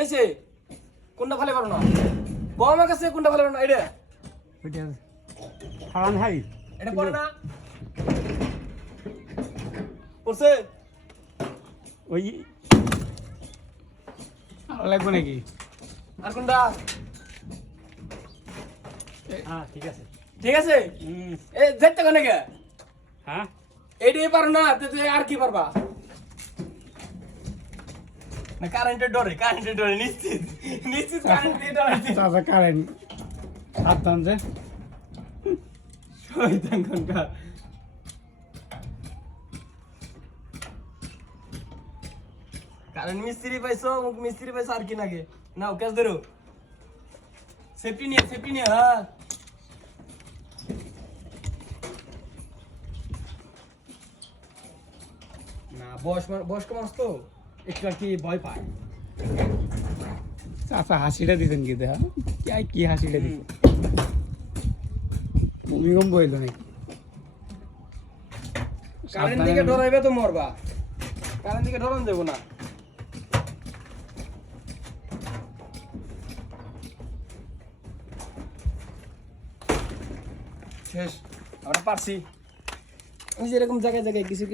হয়েছে কোনটা ভালো পারো না বউ আমার কাছে কোনটা ভালো পারো না এটা ওইটা হারান হাই এটা পড়ে না পড়ছে ওই আর লাগবে নাকি আর কোনটা হ্যাঁ ঠিক আছে ঠিক আছে এ যেতে কোনে গে হ্যাঁ এইটাই পারো না তুই আর কি পারবা না কারেন্টের ডরে নিশ্চিত নিশ্চিত কারেন্টের ডরে চাচা কারেন্ট সাবধান যে শয়তান কোনটা কারেন্ট মিস্ত্রি পাইছো মিস্ত্রি পাইছো আর কি লাগে নাও ক্যাশ ধরো সেফটি নিয়ে হ্যাঁ না বয়স্ক মানুষ তো একটু আর কি ভয় পায় চাচা হাসিটা দিতেন কি দেখা কি হাসিটা দিতেন ভূমিকম্প হইল নাকি কারেন্ট দিকে ডরাইবে তো মরবা কারেন্ট দিকে ডরান যাবো না শেষ আমরা পারছি এই যে এরকম জায়গায় কিছু